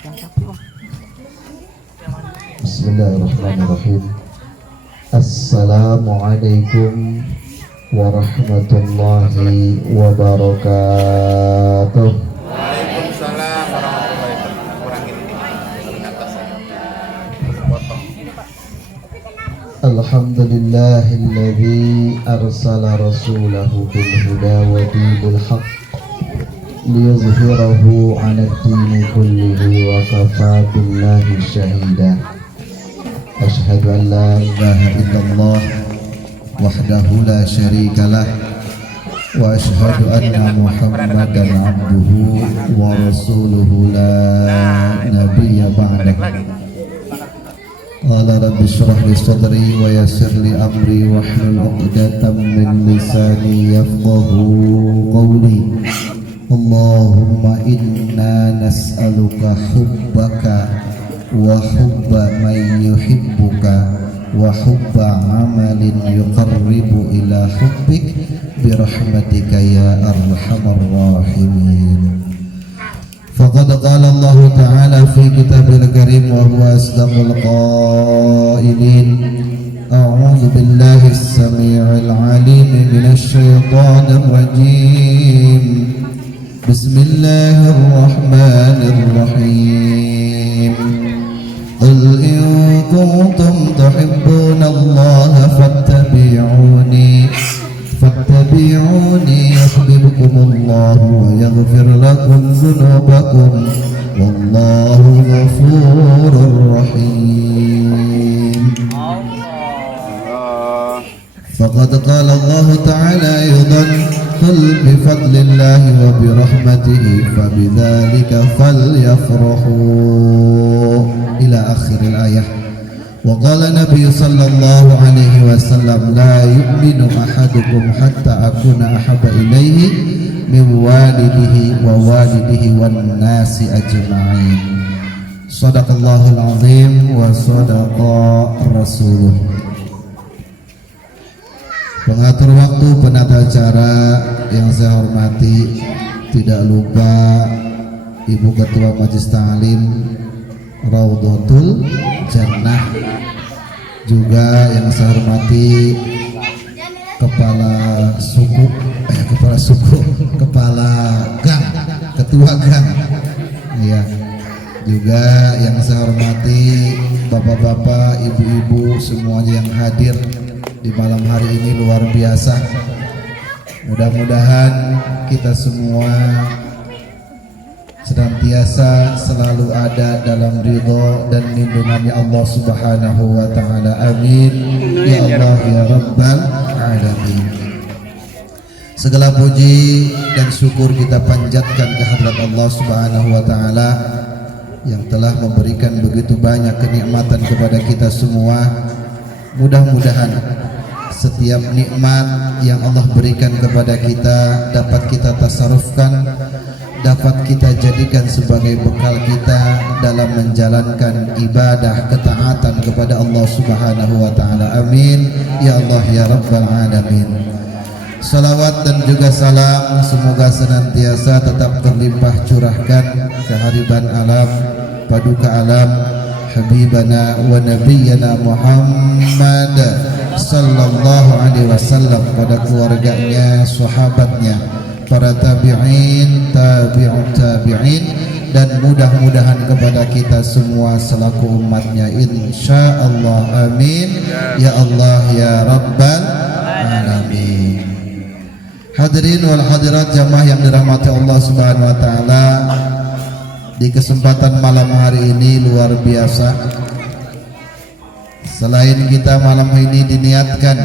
Bismillahirrahmanirrahim. Assalamualaikum warahmatullahi wabarakatuh. Waalaikumsalam warahmatullahi wabarakatuh. Kurangin ini atas potong. Alhamdulillahilladzi arsala rasulahu bil huda wa dinil haqq liyuzhirahu 'alad dini kullihi wa kafa billahi syahida. Asyhadu an la ilaha illallah wahdahu la syarikalah wa asyhadu anna Muhammadan abduhu wa rasuluhu la nabiyya ba'dah. Qala rabbi shrah li sadri wa yassir li amri wahlul 'uqdatam min lisani yafqahu qawli. Allahumma inna nas'aluka hubbaka wa hubba man yuhibbuka wa hubba amalin yuqarribu ila hubbik birahmatika ya arhamar rahimin. Faqad qala Allah ta'ala fi kitabil karim wa huwa asdaqul qailin. A'udzu billahi as-sami'il 'alim minasy syaithanir rajim. Bismillahirrahmanirrahim. Qul in kuntum tuhibbunallaha fattabi'uni yuhibbukumullahu wa yaghfir lakum dzunubakum wallahu ghafurur rahim. Faqad qala Allah ta'ala aydan qul bi fadlillahi wa bi rahmatihi fabidzalika falyafrahu ila akhiril ayah. Wa qala Nabi sallallahu alaihi wasallam la yu'minu ahadukum hatta akuna ahabba ilaihi min walidihi wa walidihi wan nasi ajma'in. Shadaqallahul azim wa shadaqa rasuluh. Pengatur waktu, penata acara yang saya hormati, tidak lupa Ibu Ketua Majelis Ta'lim Raudhatul Jannah, juga yang saya hormati Kepala Gang, Ketua Gang, ya, juga yang saya hormati bapak-bapak, ibu-ibu semuanya yang hadir di malam hari ini luar biasa. Mudah-mudahan kita semua senantiasa selalu ada dalam ridho dan lindungannya Allah Subhanahu wa taala. Amin ya Allah ya rabbal alamin. Segala puji dan syukur kita panjatkan kehadirat Allah Subhanahu wa taala yang telah memberikan begitu banyak kenikmatan kepada kita semua. Mudah-mudahan setiap nikmat yang Allah berikan kepada kita dapat kita tasarufkan, dapat kita jadikan sebagai bekal kita dalam menjalankan ibadah ketaatan kepada Allah Subhanahu wa taala. Amin ya Allah ya rabbal alamin. Salawat dan juga salam semoga senantiasa tetap terlimpah curahkan kehariban alam, paduka alam, habibana wa nabiyyana Muhammad sallallahu alaihi wasallam, pada keluarganya, sahabatnya, para tabi'in, tabi'ut tabi'in, dan mudah-mudahan kepada kita semua selaku umatnya insyaallah. Amin ya Allah ya rabbal alamin. Hadirin wal hadirat jamaah yang dirahmati Allah Subhanahu wa taala, di kesempatan malam hari ini luar biasa. Selain kita malam ini diniatkan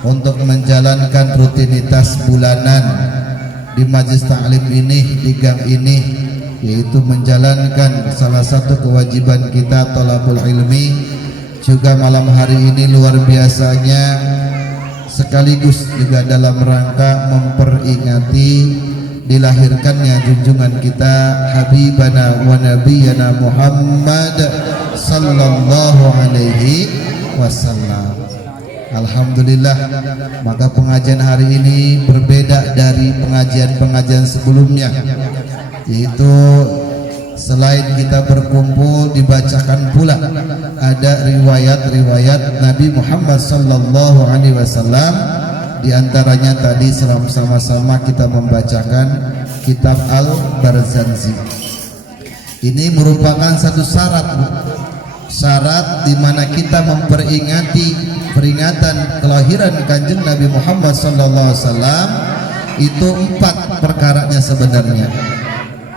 untuk menjalankan rutinitas bulanan di Majelis Ta'lim ini, di gang ini, yaitu menjalankan salah satu kewajiban kita thalabul ilmi, juga malam hari ini luar biasanya sekaligus juga dalam rangka memperingati dilahirkannya junjungan kita habibana wa nabiyyana Muhammad sallallahu alaihi wasallam. Alhamdulillah, maka pengajian hari ini berbeda dari pengajian-pengajian sebelumnya, yaitu selain kita berkumpul dibacakan pula ada riwayat-riwayat Nabi Muhammad sallallahu alaihi wasallam. Di antaranya tadi sama-sama kita membacakan kitab Al-Barzanji. Ini merupakan satu syarat di mana kita memperingati peringatan kelahiran Kanjeng Nabi Muhammad sallallahu alaihi wasallam. Itu 4 perkaranya sebenarnya.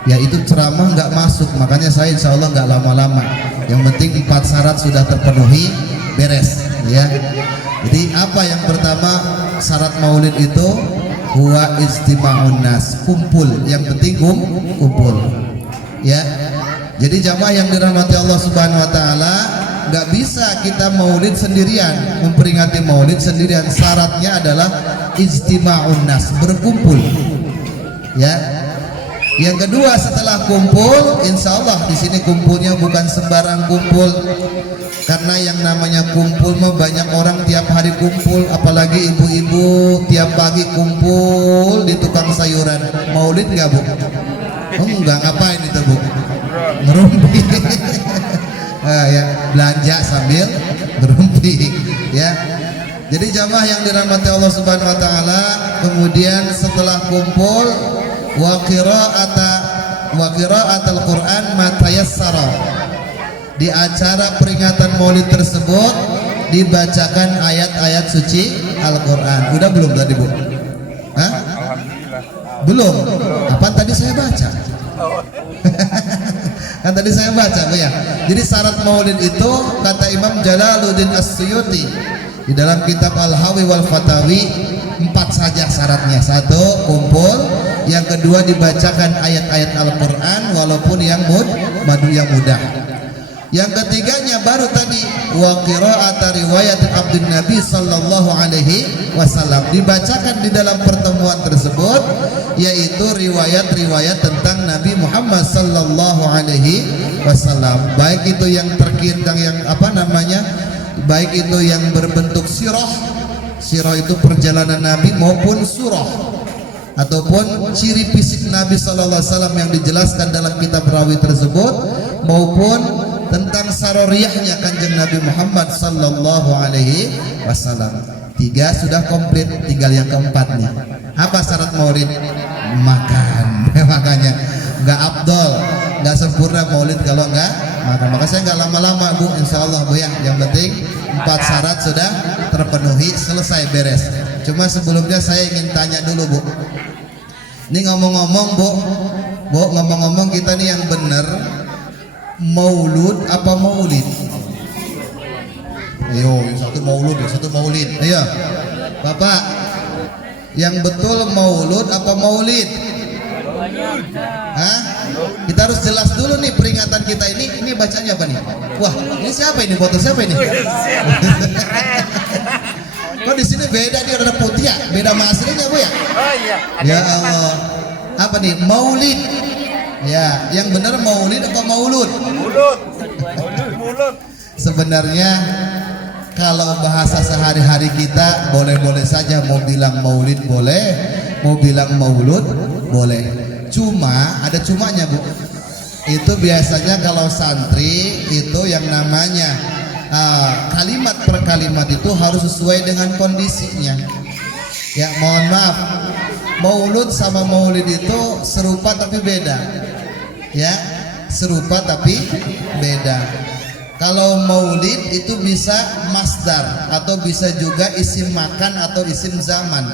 Yaitu ceramah nggak masuk, makanya saya insya Allah nggak lama-lama. Yang penting 4 syarat sudah terpenuhi, beres ya. Jadi apa yang pertama syarat maulid itu? Huwa istima'un nas, kumpul. Yang penting kumpul ya. Jadi jamaah yang dirahmati Allah Subhanahu wa taala, nggak bisa kita maulid sendirian, memperingati maulid sendirian. Syaratnya adalah istima'un nas, berkumpul ya. Yang kedua setelah kumpul, insya Allah di sini kumpulnya bukan sembarang kumpul, karena yang namanya kumpul mah banyak orang tiap hari kumpul, apalagi ibu-ibu tiap pagi kumpul di tukang sayuran. Maulid nggak bu? Oh, enggak, ngapain itu bu? Ngerumpi. Ya, belanja sambil ngerumpi ya. Jadi jamaah yang dirahmati Allah Subhanahu wa taala, kemudian setelah kumpul wa qira'atul Quran ma tayassara. Di acara peringatan Maulid tersebut dibacakan ayat-ayat suci Al-Qur'an. Udah belum tadi, Bu? Hah? Alhamdulillah. Belum. Apa tadi saya baca? Kan tadi saya baca, Bu ya. Jadi syarat Maulid itu kata Imam Jalaluddin As-Suyuti di dalam kitab Al-Hawi wal Fatawi, 4 saja syaratnya. 1, kumpul. Yang kedua dibacakan ayat-ayat Al-Quran walaupun yang mudah. Yang ketiganya baru tadi wa qira'at riwayat Abdun Nabi sallallahu alaihi wasallam, dibacakan di dalam pertemuan tersebut, yaitu riwayat-riwayat tentang Nabi Muhammad sallallahu alaihi wasallam, baik itu yang terkindang yang baik itu yang berbentuk sirah itu perjalanan Nabi, maupun surah ataupun ciri fisik Nabi sallallahu alaihi wasallam yang dijelaskan dalam kitab rawi tersebut, maupun tentang saroriyahnya Kanjeng Nabi Muhammad sallallahu alaihi wasallam. 3 sudah komplit, tinggal yang keempatnya. Apa syarat maulid? Makan. Makanya nggak afdol, nggak sempurna maulid kalau nggak makan. Maka saya nggak lama-lama Bu, insya Allah Bu ya. Yang penting 4 syarat sudah terpenuhi, selesai, beres. Cuma sebelumnya saya ingin tanya dulu Bu. Ini ngomong-ngomong Bu, ngomong-ngomong kita nih yang bener, maulud apa maulid? Ayo, yang satu maulud, yang satu maulid. Ayo, Bapak, yang betul maulud apa maulid? Hah? Kita harus jelas dulu nih peringatan kita ini bacanya apa nih? Wah, ini siapa ini? Foto siapa ini? Kok di sini beda, dia ada putih ya? Beda sama aslinya Bu ya? Oh iya. Ya Allah. Apa nih? Maulid. Ya, yang benar maulid apa maulud? Mulut. Sebenarnya kalau bahasa sehari-hari kita boleh-boleh saja, mau bilang maulid boleh, mau bilang maulud boleh. Cuma ada cumanya Bu. Itu biasanya kalau santri itu yang namanya kalimat per kalimat itu harus sesuai dengan kondisinya. Ya, mohon maaf, maulud sama maulid itu serupa tapi beda. Ya, serupa tapi beda. Kalau maulid itu bisa masdar atau bisa juga isim makan atau isim zaman.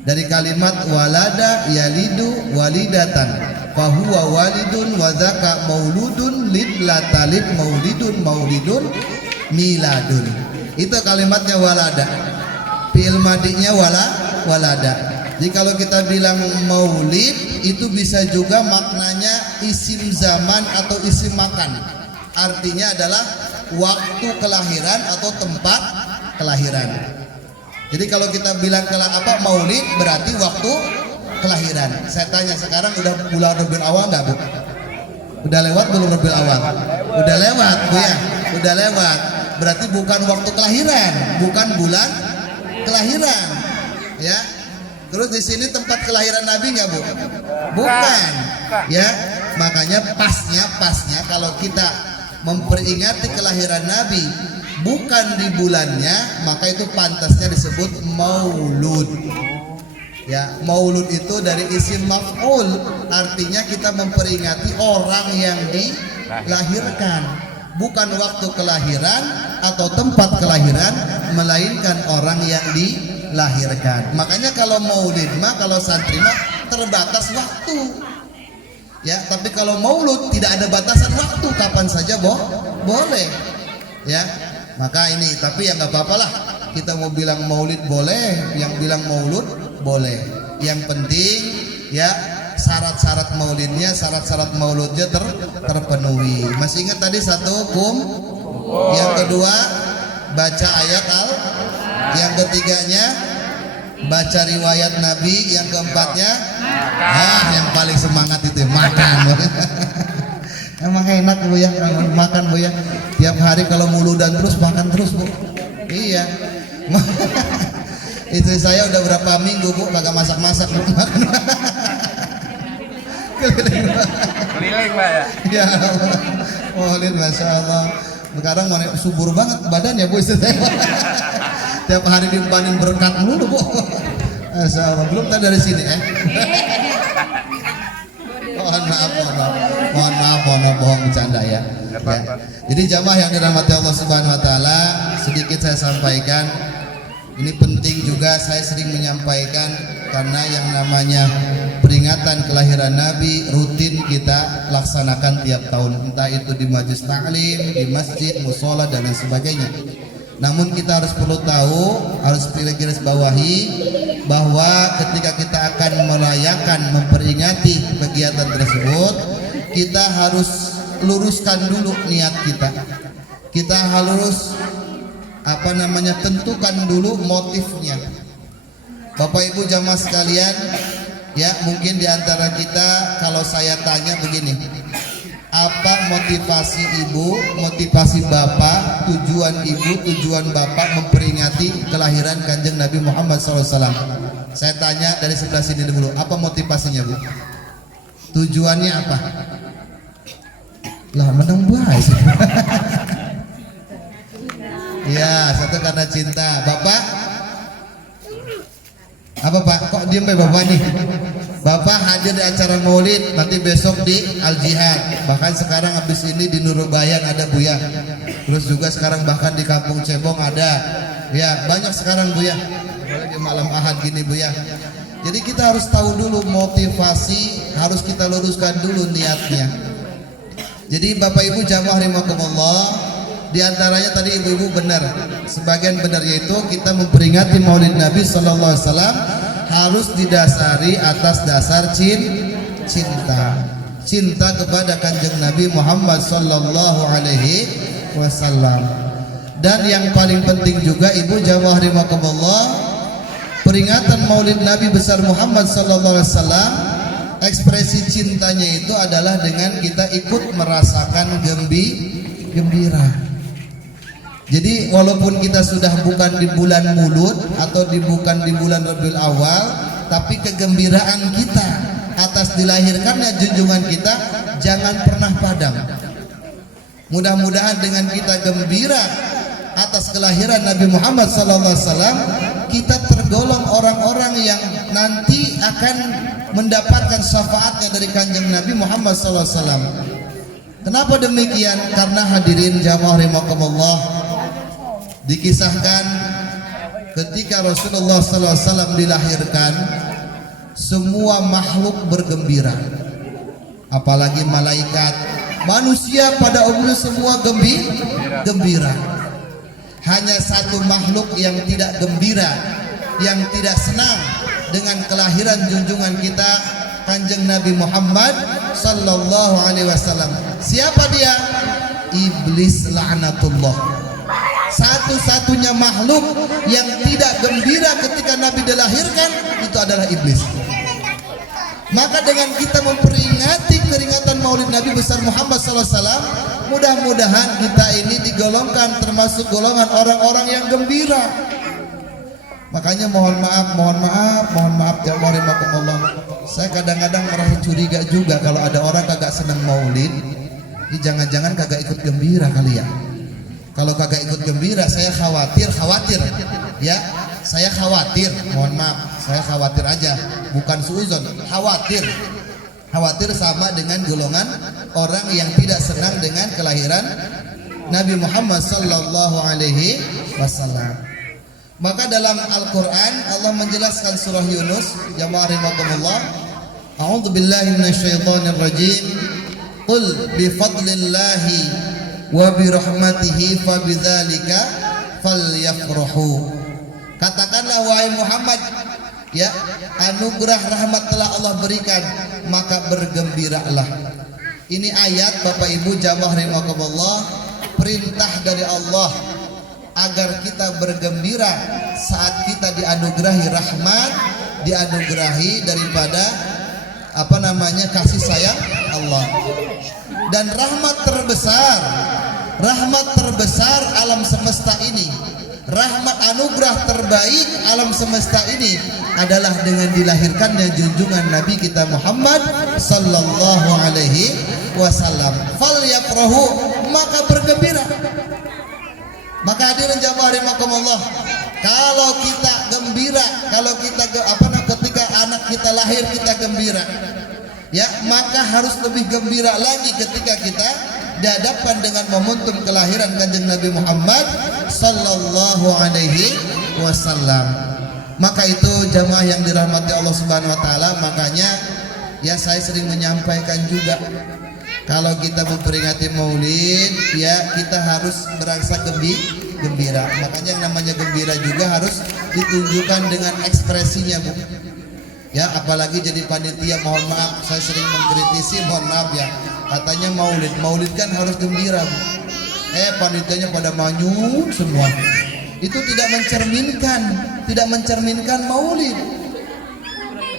Dari kalimat walada yalidu walidatan, fahuwa walidun wa dzaka mauludun lidlatalid maulidun miladun. Itu kalimatnya walada. Fi'il madinya walada. Jadi kalau kita bilang maulid itu bisa juga maknanya isim zaman atau isim makan. Artinya adalah waktu kelahiran atau tempat kelahiran. Jadi kalau kita bilang maulid berarti waktu kelahiran. Saya tanya sekarang udah bulan Rabiul Awal nggak Bu? Udah lewat belum Rabiul Awal? Udah lewat Bu ya? Udah lewat. Berarti bukan waktu kelahiran, bukan bulan kelahiran. Ya. Terus di sini tempat kelahiran Nabi nggak Bu? Bukan. Ya. Makanya pasnya kalau kita memperingati kelahiran Nabi bukan di bulannya, maka itu pantasnya disebut maulud. Ya, maulud itu dari isim maf'ul, artinya kita memperingati orang yang dilahirkan, bukan waktu kelahiran atau tempat kelahiran, melainkan orang yang dilahirkan. Makanya kalau maulid mah, kalau santri mah terbatas waktu. Ya, tapi kalau maulud tidak ada batasan waktu, kapan saja boleh. Ya, maka ini, tapi ya nggak apa-apa lah. Kita mau bilang maulid boleh, yang bilang maulud boleh. Yang penting ya syarat-syarat maulidnya, syarat-syarat mauludnya terpenuhi. Masih ingat tadi satu hukum? Yang kedua baca ayat yang ketiganya baca riwayat Nabi, yang keempatnya yang paling semangat itu makan. Emang enak Bu ya, makan Bu ya. Tiap hari kalau muludan terus makan terus Bu. Iya. Istri saya udah berapa minggu Bu kagak masak-masak Bu, makan. Keliling Pak ya. Ya Allah. Oh, lihat Masya Allah. Sekarang mana subur banget badannya Bu istri saya. Tiap hari diumpanin berkat mulu Bu. Masya Allah. Belum tadi dari sini Mohon maaf, bohong bercanda ya. Jadi jamaah yang dirahmati Allah Subhanahu Wa Taala, sedikit saya sampaikan. Ini penting juga, saya sering menyampaikan, karena yang namanya peringatan kelahiran Nabi rutin kita laksanakan tiap tahun, entah itu di majelis taklim, di masjid, musola dan lain sebagainya. Namun kita perlu tahu, harus garis bawahi bahwa ketika kita akan merayakan, memperingati kegiatan tersebut, kita harus luruskan dulu niat kita. Kita harus tentukan dulu motifnya. Bapak Ibu jamaah sekalian, ya mungkin diantara kita kalau saya tanya begini, apa motivasi ibu, motivasi bapak, tujuan ibu, tujuan bapak memperingati kelahiran Kanjeng Nabi Muhammad SAW? Saya tanya dari sebelah sini dulu, apa motivasinya Bu? Tujuannya apa? Lah menang baik. Ya, satu karena cinta. Bapak? Apa Pak? Kok diem Bapak nih? Bapak hadir di acara maulid, nanti besok di Al Jihad. Bahkan sekarang habis ini di Nurubayan ada Bu ya. Terus juga sekarang bahkan di Kampung Cebong ada. Ya, banyak sekarang Bu ya. Apalagi malam Ahad gini Bu ya. Jadi kita harus tahu dulu motivasi, harus kita luruskan dulu niatnya. Jadi Bapak Ibu jamaah rahimakumullah, di antaranya tadi ibu-ibu benar, sebagian benar, yaitu kita memperingati Maulid Nabi Sallallahu Alaihi Wasallam harus didasari atas dasar cinta kepada Kanjeng Nabi Muhammad Sallallahu Alaihi Wasallam. Dan yang paling penting juga ibu jamaah rahimakumullah, peringatan Maulid Nabi besar Muhammad Sallallahu Alaihi Wasallam, ekspresi cintanya itu adalah dengan kita ikut merasakan gembira. Jadi walaupun kita sudah bukan di bulan Mulud atau bukan di bulan Rabiul Awal, tapi kegembiraan kita atas dilahirkannya junjungan kita jangan pernah padam. Mudah-mudahan dengan kita gembira atas kelahiran Nabi Muhammad SAW, kita tergolong orang-orang yang nanti akan mendapatkan syafaatnya dari Kanjeng Nabi Muhammad SAW. Kenapa demikian? Karena hadirin jamaah rahimakumullah, dikisahkan ketika Rasulullah SAW dilahirkan, semua makhluk bergembira, apalagi malaikat, manusia pada umumnya semua gembira. Hanya satu makhluk yang tidak gembira, yang tidak senang dengan kelahiran junjungan kita Kanjeng Nabi Muhammad Sallallahu Alaihi Wasallam. Siapa dia? Iblis laknatullah. Satu-satunya makhluk yang tidak gembira ketika Nabi dilahirkan itu adalah iblis. Maka dengan kita memperingati peringatan Maulid Nabi besar Muhammad SAW, mudah-mudahan kita ini digolongkan termasuk golongan orang-orang yang gembira. Makanya mohon maaf jamaah rahimakumullah. Saya kadang-kadang merasa curiga juga kalau ada orang kagak senang maulid, ini jangan-jangan kagak ikut gembira kali ya. Kalau kagak ikut gembira, saya khawatir ya. Saya khawatir, mohon maaf, saya khawatir aja, bukan suuzon, khawatir sama dengan golongan orang yang tidak senang dengan kelahiran Nabi Muhammad sallallahu alaihi wasallam. Maka dalam Al-Quran Allah menjelaskan surah Yunus, jamaah rahimakumullah, a'udzu billahi minasyaitonir rajim, qul bi fadlillahi wa bi rahmatihi fa bidzalika falyafrahu. Katakanlah wahai Muhammad, ya, anugerah rahmat telah Allah berikan, maka bergembiralah. Ini ayat Bapak Ibu jamaah rahimakumullah, perintah dari Allah agar kita bergembira saat kita dianugerahi rahmat, dianugerahi daripada kasih sayang Allah. Dan rahmat terbesar alam semesta ini, rahmat anugerah terbaik alam semesta ini adalah dengan dilahirkannya junjungan Nabi kita Muhammad sallallahu alaihi wasallam. Falyafrahu, maka bergembira. Maka hadirin jamaah rahimakumullah, kalau kita gembira, ketika anak kita lahir kita gembira, ya, maka harus lebih gembira lagi ketika kita dihadapkan dengan momentum kelahiran Kanjeng Nabi Muhammad sallallahu alaihi wasallam. Maka itu jamaah yang dirahmati Allah Subhanahu wa taala, makanya ya saya sering menyampaikan juga, kalau kita memperingati maulid, ya kita harus merasa gembira. Makanya yang namanya gembira juga harus ditunjukkan dengan ekspresinya, Bu. Ya, apalagi jadi panitia, mohon maaf, saya sering mengkritisi, mohon maaf ya. Katanya maulid kan harus gembira, Bu. Panitianya pada manyun semua. Itu tidak mencerminkan maulid.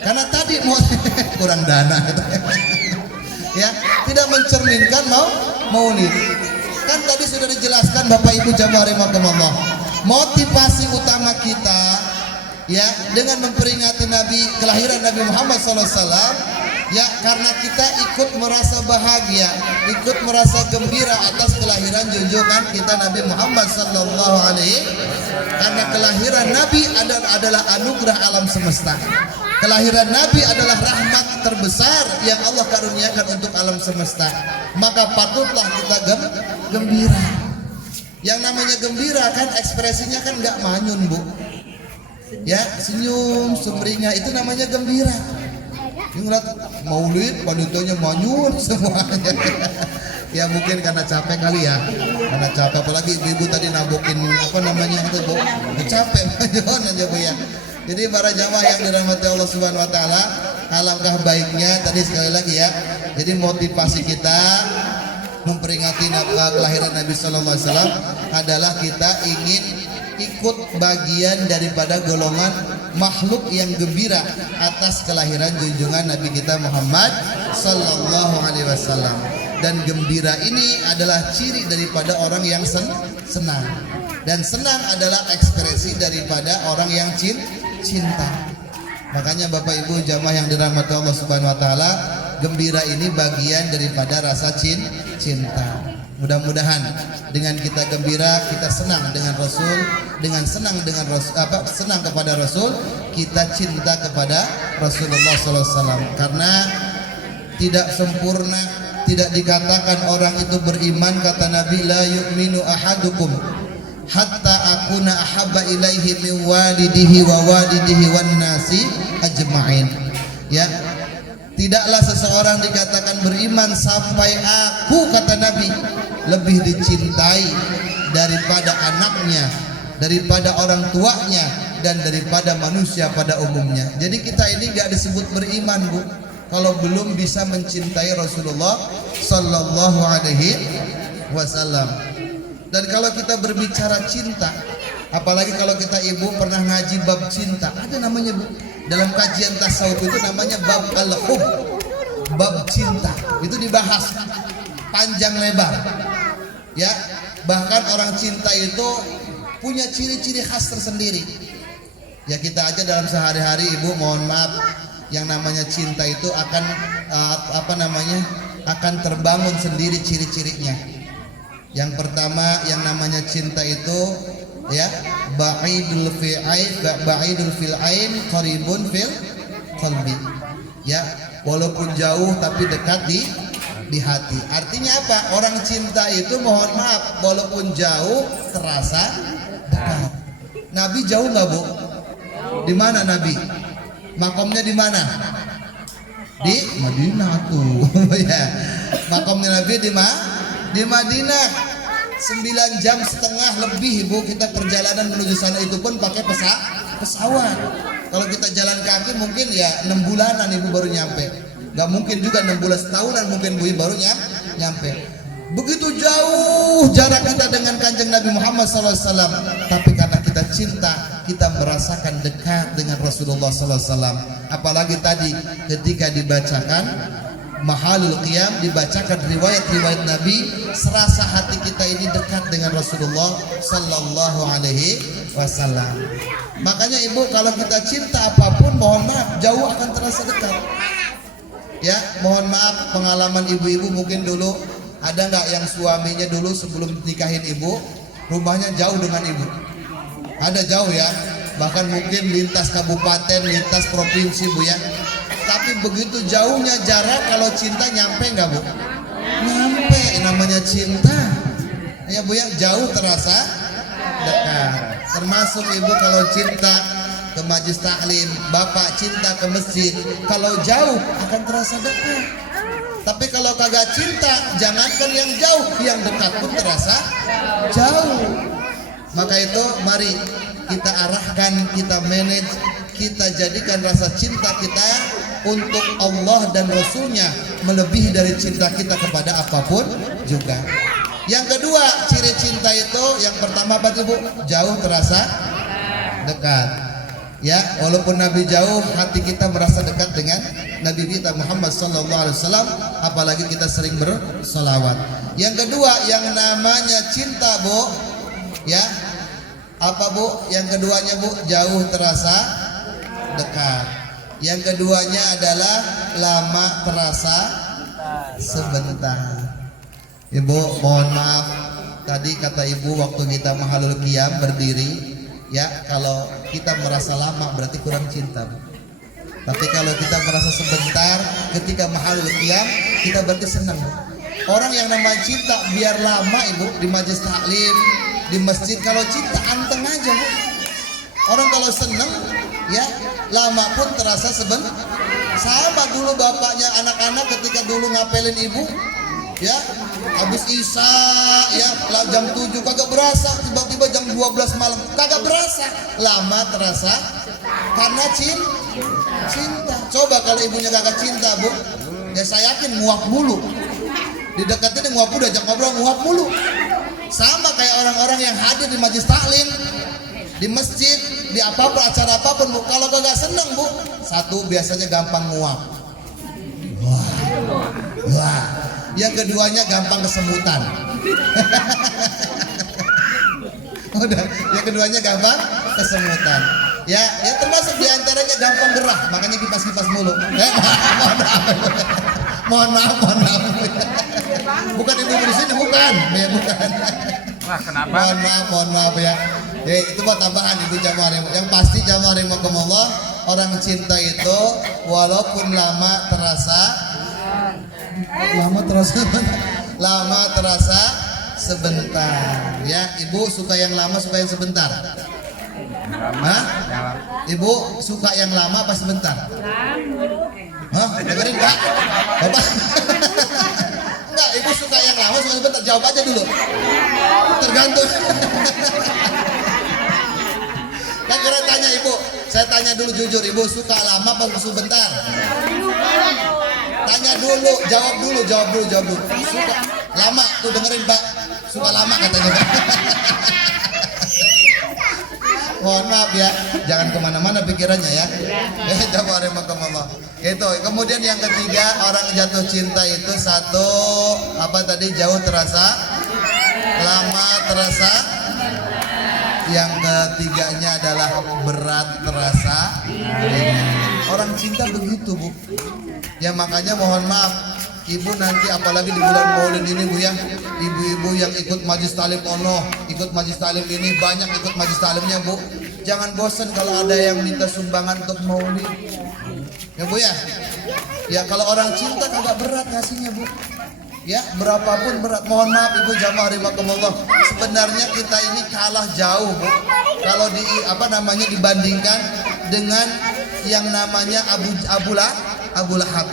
Karena tadi kurang dana. Ya, tidak mencerminkan maulid. Kan tadi sudah dijelaskan Bapak Ibu jamaah rahimakumullah, motivasi utama kita ya dengan memperingati kelahiran Nabi Muhammad SAW, ya karena kita ikut merasa bahagia, ikut merasa gembira atas kelahiran junjungan kita Nabi Muhammad sallallahu alaihi. Karena kelahiran Nabi adalah anugerah alam semesta. Kelahiran Nabi adalah rahmat terbesar yang Allah karuniakan untuk alam semesta. Maka patutlah kita gembira. Yang namanya gembira kan ekspresinya kan nggak manyun, Bu. Ya, senyum, sumringah, itu namanya gembira. Ngeliat maulid panitianya manyun semuanya. Ya mungkin karena capek kali ya. Karena capek, apalagi ibu tadi nabokin itu, Bu. Capek manyun aja, Bu ya. Jadi para jamaah yang dirahmati Allah Subhanahu wa taala, alangkah baiknya tadi sekali lagi ya. Jadi motivasi kita memperingati kelahiran Nabi sallallahu alaihi wasallam adalah kita ingin ikut bagian daripada golongan makhluk yang gembira atas kelahiran junjungan Nabi kita Muhammad sallallahu alaihi wasallam. Dan gembira ini adalah ciri daripada orang yang senang. Dan senang adalah ekspresi daripada orang yang cinta. Makanya Bapak Ibu jamaah yang dirahmati Allah Subhanahu wa taala, gembira ini bagian daripada rasa cinta. Mudah-mudahan dengan kita gembira, kita senang dengan Rasul, dengan senang kepada Rasul, kita cinta kepada Rasulullah SAW. Karena tidak sempurna, tidak dikatakan orang itu beriman, kata Nabi, la yu'minu ahadukum hatta akuna ahabba ilaihi min walidihi wa walidihi wan nasi ajma'in. Ya, tidaklah seseorang dikatakan beriman sampai aku, kata Nabi, lebih dicintai daripada anaknya, daripada orang tuanya, dan daripada manusia pada umumnya. Jadi kita ini gak disebut beriman, Bu, kalau belum bisa mencintai Rasulullah sallallahu alaihi wasallam. Dan kalau kita berbicara cinta, apalagi kalau kita ibu pernah ngaji bab cinta, ada namanya, Bu, dalam kajian tasawuf itu namanya bab al-hub, bab cinta. Itu dibahas panjang lebar. Ya, bahkan orang cinta itu punya ciri-ciri khas tersendiri. Ya kita aja dalam sehari-hari Ibu, mohon maaf, yang namanya cinta itu akan akan terbangun sendiri ciri-cirinya. Yang pertama yang namanya cinta itu ya ba'idul fil ain qaribun fil qalbi. Ya, walaupun jauh tapi dekat di hati. Artinya apa? Orang cinta itu mohon maaf walaupun jauh terasa dekat. Nabi jauh nggak Bu? Di mana Nabi? Makomnya di mana? Di Madinah tuh. Ya. Makomnya Nabi di Madinah. 9,5 jam lebih Ibu kita perjalanan menuju sana, itu pun pakai pesawat. Kalau kita jalan kaki mungkin ya 6 bulanan Ibu baru nyampe. Gak mungkin juga 6 bulan, setahunan mungkin Bu baru nyampe. Begitu jauh jarak kita dengan Kanjeng Nabi Muhammad SAW. Tapi karena kita cinta, kita merasakan dekat dengan Rasulullah SAW. Apalagi tadi ketika dibacakan Mahalul Qiyam, dibacakan riwayat-riwayat Nabi, serasa hati kita ini dekat dengan Rasulullah Sallallahu Alaihi Wasallam. Makanya Ibu, kalau kita cinta apapun, mohon maaf, jauh akan terasa dekat. Ya, mohon maaf, pengalaman ibu-ibu mungkin dulu ada nggak yang suaminya dulu sebelum nikahin Ibu, rumahnya jauh dengan Ibu? Ada jauh ya, bahkan mungkin lintas kabupaten, lintas provinsi Bu ya. Tapi begitu jauhnya jarak, kalau cinta nyampe nggak Bu? Nyampe, namanya cinta. Ya Bu ya, jauh terasa dekat. Termasuk Ibu kalau cinta ke majlis taklim, bapak cinta ke masjid, kalau jauh akan terasa dekat. Tapi kalau kagak cinta, jangankan yang jauh, yang dekat pun terasa jauh. Maka itu mari kita arahkan, kita manage, kita jadikan rasa cinta kita untuk Allah dan Rasulnya melebihi dari cinta kita kepada apapun juga. Yang kedua, ciri cinta itu yang pertama apa Bu? Jauh terasa dekat. Ya, walaupun Nabi jauh, hati kita merasa dekat dengan Nabi kita Muhammad SAW. Apalagi kita sering bersolawat. Yang kedua, yang namanya cinta Bu, ya apa Bu? Yang keduanya Bu, jauh terasa dekat. Yang keduanya adalah lama terasa sebentar. Ibu, mohon maaf, tadi kata Ibu waktu kita Mahalul Qiyam berdiri, ya kalau kita merasa lama berarti kurang cinta. Tapi kalau kita merasa sebentar ketika Mahalul Qiyam, kita berarti senang. Orang yang namanya cinta biar lama Ibu di majelis taklim, di masjid, kalau cinta anteng aja Bu. Orang kalau senang ya lama pun terasa sebentar. Sama dulu bapaknya anak-anak ketika dulu ngapelin ibu, ya habis isya ya jam 7 kagak berasa, tiba-tiba jam 12 malam kagak berasa, lama terasa karena cinta. Coba kalau ibunya kagak cinta Bu, ya saya yakin nguap mulu, didekatin nguap mulu, diajak ngobrol nguap mulu. Sama kayak orang-orang yang hadir di majelis taklim, di masjid, di apapun acara apapun Bu, kalau kagak seneng Bu, satu biasanya gampang nguap, wah. Yang keduanya gampang kesemutan. Udah, yang keduanya gampang kesemutan. Ya termasuk diantaranya gampang gerah, makanya kipas-kipas mulu. Mohon maaf. Bukan ibu di sini, bukan. Ya, bukan. Wah, kenapa? Mohon maaf ya. Itu buat tambahan Ibu jamaah. Yang pasti jamaah rahimakumullah, orang cinta itu walaupun lama terasa sebentar. Ya, Ibu suka yang lama, suka yang sebentar? Hah? Ibu suka yang lama apa sebentar? Hah? Dengerin Pak? Bapak? Enggak, Ibu suka yang lama, suka sebentar? Jawab aja dulu. Tergantung. Kan kira tanya Ibu, saya tanya dulu jujur, Ibu suka lama apa sebentar? Tanya dulu, jawab dulu. Suka lama, tuh dengerin Pak. Suka lama katanya Pak. Mohon maaf ya, jangan kemana-mana pikirannya ya. Jamaah rahimakumullah. Itu. Kemudian yang ketiga, orang jatuh cinta itu satu apa tadi? Jauh terasa, lama terasa. Yang ketiganya adalah berat terasa ringan. Orang cinta begitu, Bu. Ya makanya mohon maaf, ibu nanti apalagi di bulan Maulid ini, Bu ya, ibu-ibu yang ikut majlis talim ono, ikut majlis talim ini, banyak ikut majlis talimnya, Bu. Jangan bosan kalau ada yang minta sumbangan untuk Maulid. Ya, Bu ya. Ya kalau orang cinta kagak berat ngasihnya, Bu. Ya, berapapun berat. Mohon maaf Ibu jamaah rahimakumullah. Sebenarnya kita ini kalah jauh, Bu. Kalau dibandingkan dengan yang namanya Abu Lahab.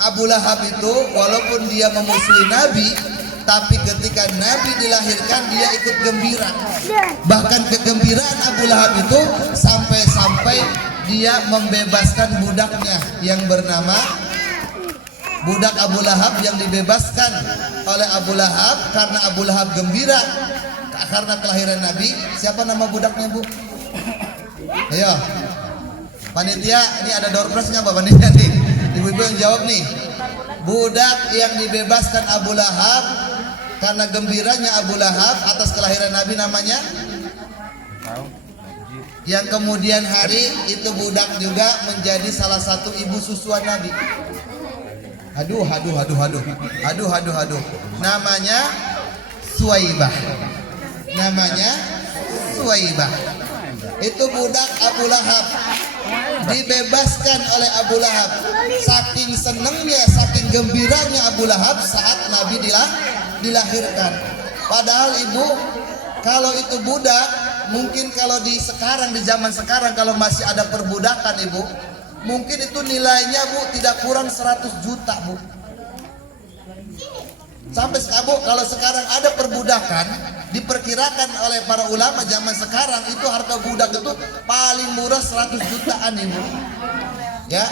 Abu Lahab itu walaupun dia memusuhi Nabi, tapi ketika Nabi dilahirkan dia ikut gembira. Bahkan kegembiraan Abu Lahab itu sampai-sampai dia membebaskan budaknya yang bernama budak Abu Lahab, yang dibebaskan oleh Abu Lahab karena Abu Lahab gembira karena kelahiran Nabi. Siapa nama budaknya, Bu? Ayo panitia, ini ada door prize-nya, Pak panitia nih. Ibu-ibu yang jawab nih. Budak yang dibebaskan Abu Lahab karena gembiranya Abu Lahab atas kelahiran Nabi namanya, yang kemudian hari itu budak juga menjadi salah satu ibu susuan Nabi. Aduh. Namanya Suwaibah. Itu budak Abu Lahab, dibebaskan oleh Abu Lahab. Saking senengnya, saking gembiranya Abu Lahab saat Nabi dilahirkan. Padahal Ibu, kalau itu budak, mungkin kalau di zaman sekarang kalau masih ada perbudakan, Ibu, mungkin itu nilainya, Bu, tidak kurang 100 juta, Bu. Sampai Bu, kalau sekarang ada perbudakan, diperkirakan oleh para ulama zaman sekarang itu harga budak itu paling murah 100 jutaan, Ibu. Ya.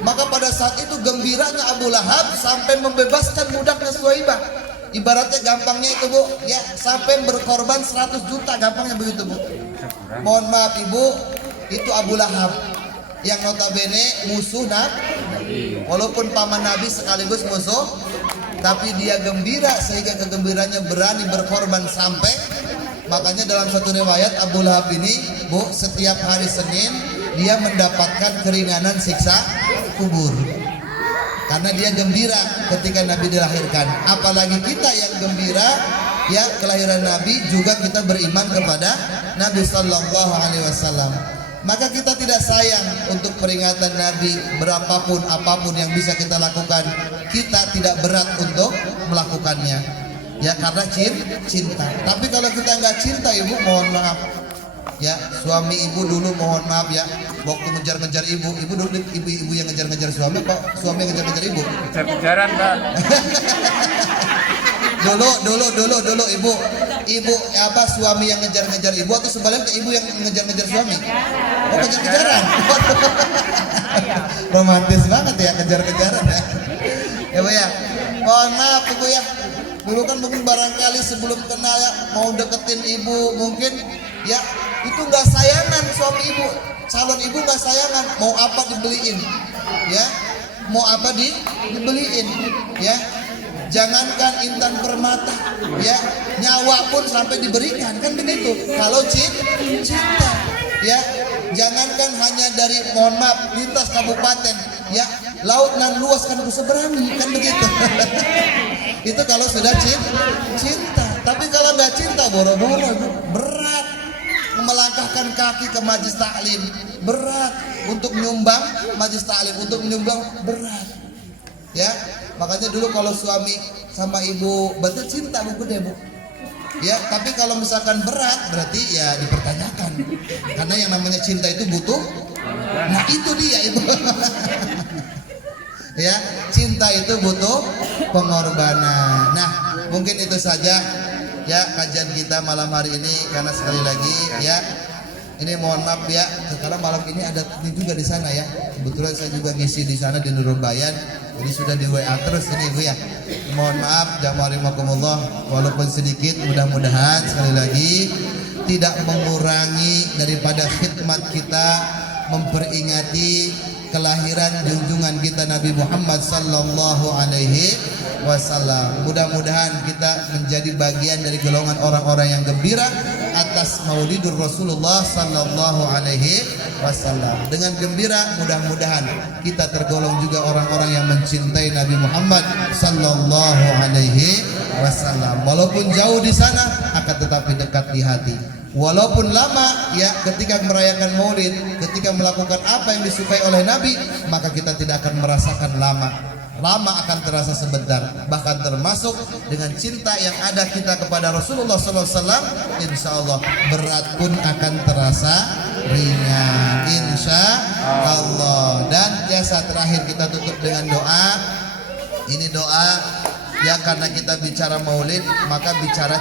Maka pada saat itu gembiranya Abu Lahab sampai membebaskan budaknya Suwaibah. Ibaratnya gampangnya itu, Bu, ya, sampai berkorban 100 juta, gampangnya begitu, Bu. Mohon maaf Ibu, itu Abu Lahab yang notabene musuh Nabi, walaupun paman Nabi sekaligus musuh, tapi dia gembira sehingga kegembiranya berani berkorban sampai. Makanya dalam satu riwayat Abu Lahab ini, Bu, setiap hari Senin dia mendapatkan keringanan siksa kubur karena dia gembira ketika Nabi dilahirkan. Apalagi kita yang gembira ya kelahiran Nabi, juga kita beriman kepada Nabi Sallallahu Alaihi Wasallam. Maka kita tidak sayang untuk peringatan Nabi, berapapun apapun yang bisa kita lakukan, kita tidak berat untuk melakukannya. Ya karena cinta. Tapi kalau kita nggak cinta, Ibu, mohon maaf. Ya suami Ibu dulu mohon maaf ya, waktu ngejar-ngejar Ibu dulu ibu yang ngejar-ngejar suami, Pak, suami yang ngejar-ngejar Ibu. Kejar-kejaran, Pak. Dulu ibu apa suami yang ngejar-ngejar ibu atau sebaliknya ibu yang ngejar-ngejar suami? Oh, ngejar-ngejaran. Romantis banget ya, ngejar-ngejaran ya. Ya, Bu ya. Mohon maaf Ibu ya. Dulu kan mungkin barangkali sebelum kenal ya, mau deketin ibu mungkin ya itu nggak sayangan suami ibu, calon ibu nggak sayangan, mau apa dibeliin, ya, mau apa dibeliin, ya. Jangankan intan permata, ya, nyawa pun sampai diberikan, kan begitu. Kalau cinta, ya, jangankan hanya dari, mohon maaf, lintas kabupaten, ya, laut nan luas kan kuseberangi, kan begitu. Itu kalau sudah cinta. Tapi kalau nggak cinta, boro-boro, berat melangkahkan kaki ke majlis taklim, berat untuk menyumbang majlis taklim, untuk menyumbang berat, ya. Makanya dulu kalau suami sama ibu betul cinta, Bu, gede, Bu. Ya, tapi kalau misalkan berat berarti ya dipertanyakan. Karena yang namanya cinta itu butuh. Nah, itu dia itu. Ya, cinta itu butuh pengorbanan. Nah, mungkin itu saja ya kajian kita malam hari ini, karena sekali lagi ya ini mohon maaf ya, karena malam ini ada ini juga di sana ya. Kebetulan saya juga ngisi di sana di Nurul Bayan. Jadi sudah di WA terus ini, Bu ya. Mohon maaf jamaah rahimakumullah, walaupun sedikit, mudah-mudahan sekali lagi tidak mengurangi daripada khidmat kita memperingati kelahiran junjungan kita Nabi Muhammad sallallahu alaihi wasallam. Mudah-mudahan kita menjadi bagian dari golongan orang-orang yang gembira atas Maulidur Rasulullah sallallahu alaihi wasallam. Dengan gembira mudah-mudahan kita tergolong juga orang-orang yang mencintai Nabi Muhammad sallallahu alaihi wasallam. Walaupun jauh di sana akan tetapi dekat di hati. Walaupun lama ya ketika merayakan Maulid, ketika melakukan apa yang disukai oleh Nabi, maka kita tidak akan merasakan lama. Lama akan terasa sebentar. Bahkan termasuk dengan cinta yang ada kita kepada Rasulullah SAW, insya Allah berat pun akan terasa ringan, insya Allah. Dan biasa terakhir kita tutup dengan doa. Ini doa ya, karena kita bicara Maulid maka bicara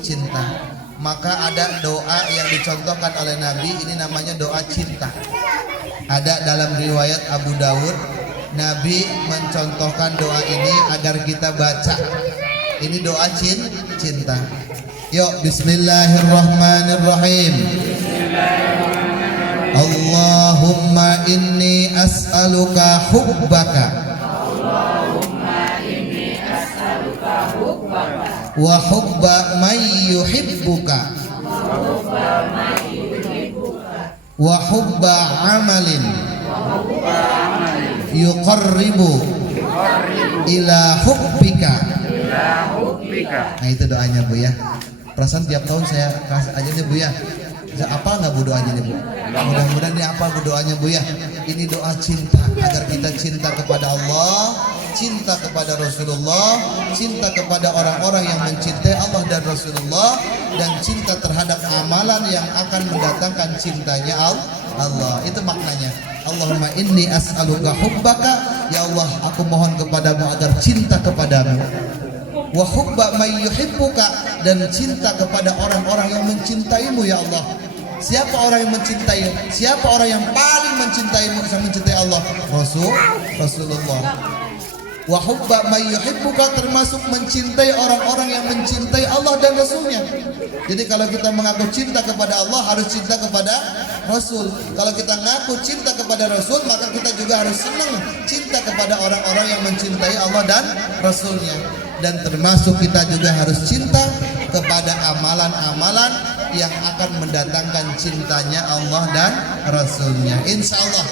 cinta. Maka ada doa yang dicontohkan oleh Nabi, ini namanya doa cinta. Ada dalam riwayat Abu Dawud, Nabi mencontohkan doa ini agar kita baca. Ini doa cinta. Yuk, bismillahirrahmanirrahim. Allahumma inni as'aluka hubbaka wa hubba man yuhibbuka wa hubba amalin yuqarribu ila hubbika. Nah itu doanya Bu ya. Perasaan tiap tahun saya kasih aja nih Bu ya. Apa nggak Bu doanya nih Bu? Mudah-mudahan ini apa Bu doanya Bu ya. Ini doa cinta agar kita cinta kepada Allah, cinta kepada Rasulullah, cinta kepada orang-orang yang mencintai Allah dan Rasulullah, dan cinta terhadap amalan yang akan mendatangkan cintanya Allah. Itu maknanya. Allahumma inni as'aluka hubbaka, ya Allah aku mohon kepadamu agar cinta kepadamu, wa hubba may yuhibbuka, dan cinta kepada orang-orang yang mencintaimu ya Allah. Siapa orang yang mencintaimu? Siapa orang yang paling mencintaimu, bisa mencintai Allah? Rasulullah. Wa hubba may yuhibbuka, termasuk mencintai orang-orang yang mencintai Allah dan Rasulnya. Jadi kalau kita mengaku cinta kepada Allah, harus cinta kepada Rasul. Kalau kita ngaku cinta kepada Rasul, maka kita juga harus senang cinta kepada orang-orang yang mencintai Allah dan Rasulnya. Dan termasuk kita juga harus cinta kepada amalan-amalan yang akan mendatangkan cintanya Allah dan Rasulnya. Insya Allah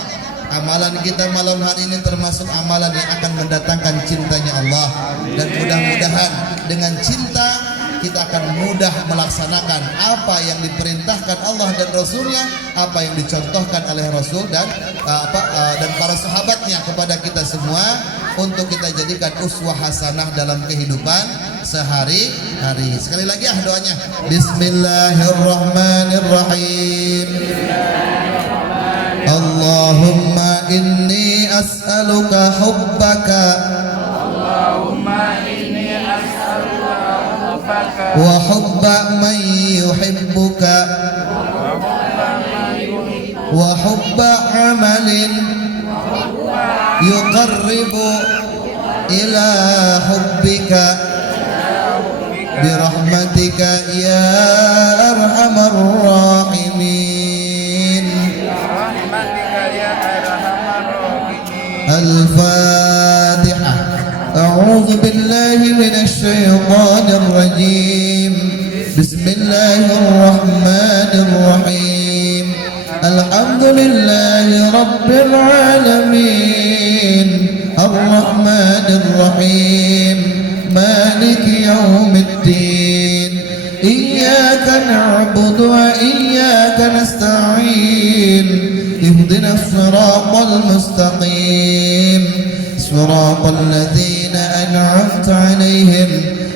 amalan kita malam hari ini termasuk amalan yang akan mendatangkan cintanya Allah. Dan mudah-mudahan dengan cinta kita akan mudah melaksanakan apa yang diperintahkan Allah dan Rasulnya, apa yang dicontohkan oleh Rasul dan para sahabatnya kepada kita semua, untuk kita jadikan uswah hasanah dalam kehidupan sehari-hari. Sekali lagi doanya. Bismillahirrahmanirrahim. Allahumma inni as'aluka hubbaka wa hubba man yuhibbuka wa hubba amalin yuqarribu ila hubbika birahmatika ya arhamar rahimin. Al-Fatihah. A'udzu billahi minasy syaithanir rajim. Bismillahir rahmanir rahim. Alhamdulillahi rabbil alamin. Ar-Rahmanir Rahim. Maliki yaumiddin. Iyyaka na'budu wa iyyaka nasta'in. Ihdinas siratal mustaqim. Siratal ladzina an'amta 'alaihim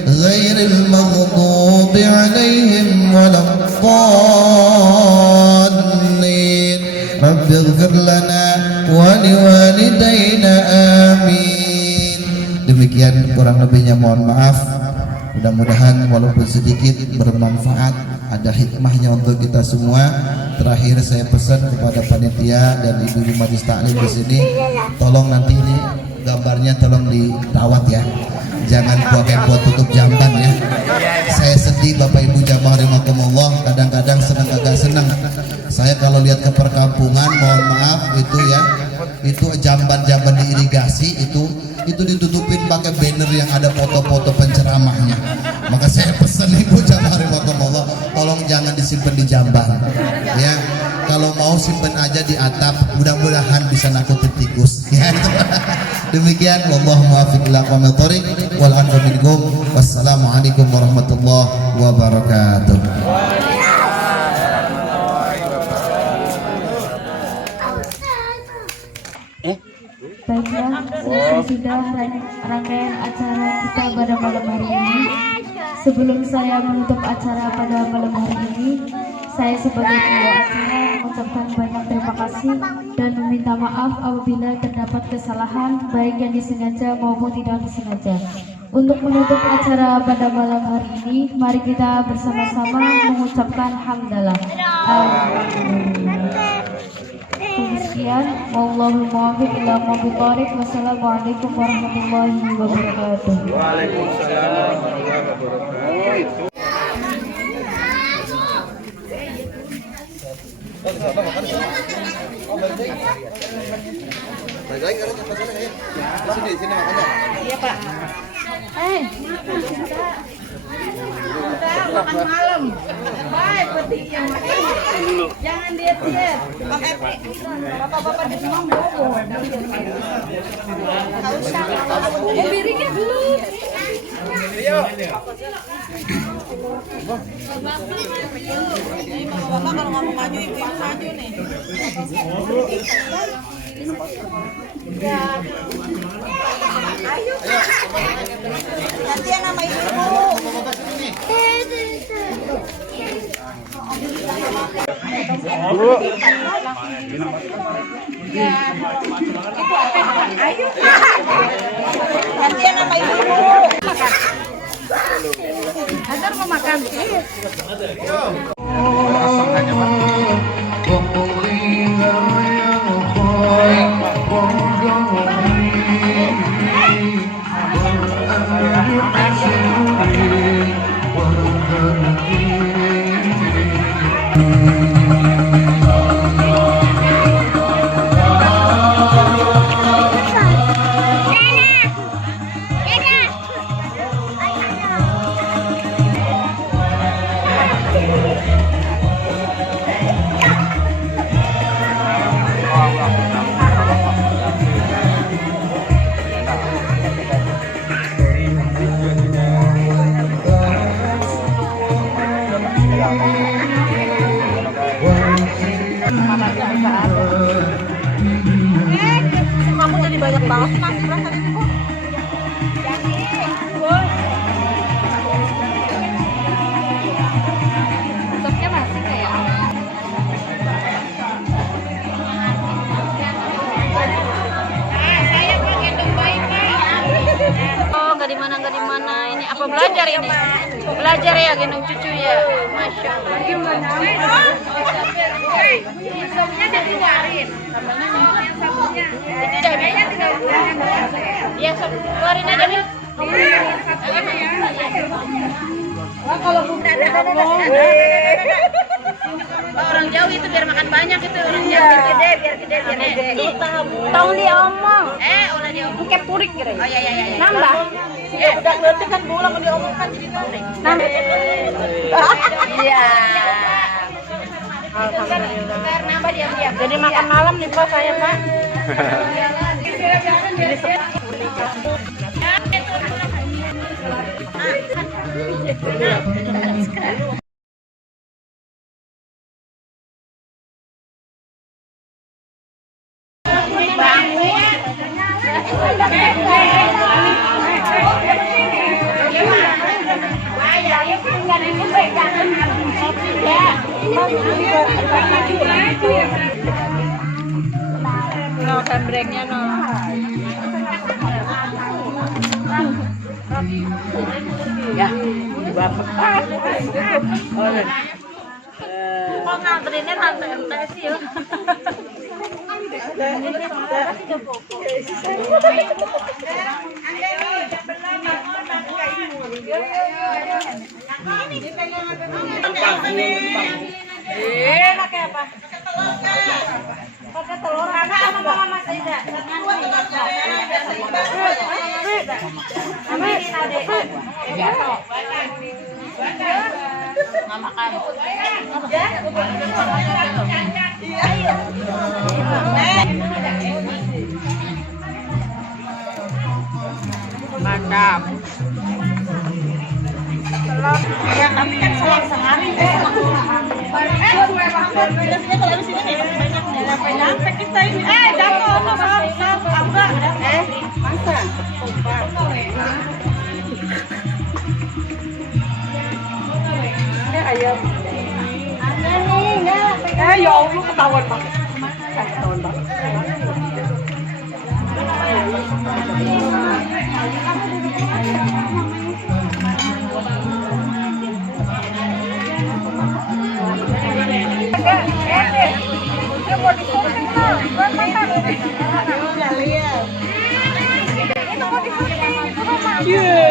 ghairil maghdubi 'alaihim waladdallin. Rabbighfir lana wa liwalidayna amin. Demikian kurang lebihnya mohon maaf. Mudah-mudahan walaupun sedikit bermanfaat, ada hikmahnya untuk kita semua. Terakhir saya pesan kepada panitia dan ibu-ibu majelis taklim di sini, tolong nanti ini gambarnya tolong dirawat ya. Jangan buat tutup jamban ya. Saya sedih Bapak Ibu jamaah rahimakumullah, kadang-kadang senang agak senang. Saya kalau lihat ke perkampungan, mohon maaf itu ya, itu jamban-jamban diirigasi itu ditutupin pakai banner yang ada foto-foto penceramahnya. Maka saya pesan Ibu jamaah rahimakumullah, tolong jangan di atap, mudah-mudahan bisa nakutin tikus. Ya, itu. Demikian, wallahu muwaffiq ila aqwamit thoriq wal anfa minkum. Wassalamualaikum warahmatullahi wabarakatuh. Baiklah, selesai sudah rangkaian acara kita pada malam hari ini. Sebelum saya menutup acara pada malam hari ini, saya sebagai pembawa acara mengucapkan banyak terima kasih dan meminta maaf apabila terdapat kesalahan baik yang disengaja maupun tidak disengaja. Untuk menutup acara pada malam hari ini, mari kita bersama-sama mengucapkan hamdalah. Sekian, wallahul muwaffiq ila aqwamit thoriq. Wassalamualaikum warahmatullahi wabarakatuh. Waalaikumsalam warahmatullahi wabarakatuh. Iya Pak. Makan malam. Baik petinya. Jangan diet. Bapak-bapak di rumah bobo. Piringnya dulu. Bapak kalau ngomong maju, ibu maju nih. Ya. Ayo. Nanti yang nama ibu. Ya. Itu apa? Ayo. Nanti yang nama ibu. Makan. Azhar mau makan. Kamu jadi banyak banget nasi berasa ini kok. Sopnya masih kayak saya pakai domba ini. Oh, nggak di mana ini. Apa belajar ini? Belajar ya gendong cucu ya. Masya Allah. Sopnya dikeluarin. Ya, keluarin aja nih. Kalau bukan ada orang jauh itu biar makan banyak itu orang jauh biar gede. Tahu dia omong. Ulah dia omong kayak purik kira. Oh iya. Nambah. Ya udah ngerti kan pulang dia omong kan jadi purik. Nambah. Iya. Alhamdulillah. Nambah diam-diam. Jadi makan malam nih Pak saya Pak. No, handbrake-nya no. Ya, bapak. Kok nganterinnya tante MTS ya? Pakai apa? Pakai telur. Kakak sama mama Mas Ida. Ambilin adek. Nggak makan. Mantap. Ya, tapi kan selang sehari. Biasanya kalau di sini nih banyak nyampe kita ini. Jatuh apa sab enggak? Masa? Ayo. Ya Allah ketahuan banget. Ketahuan banget. Yeah.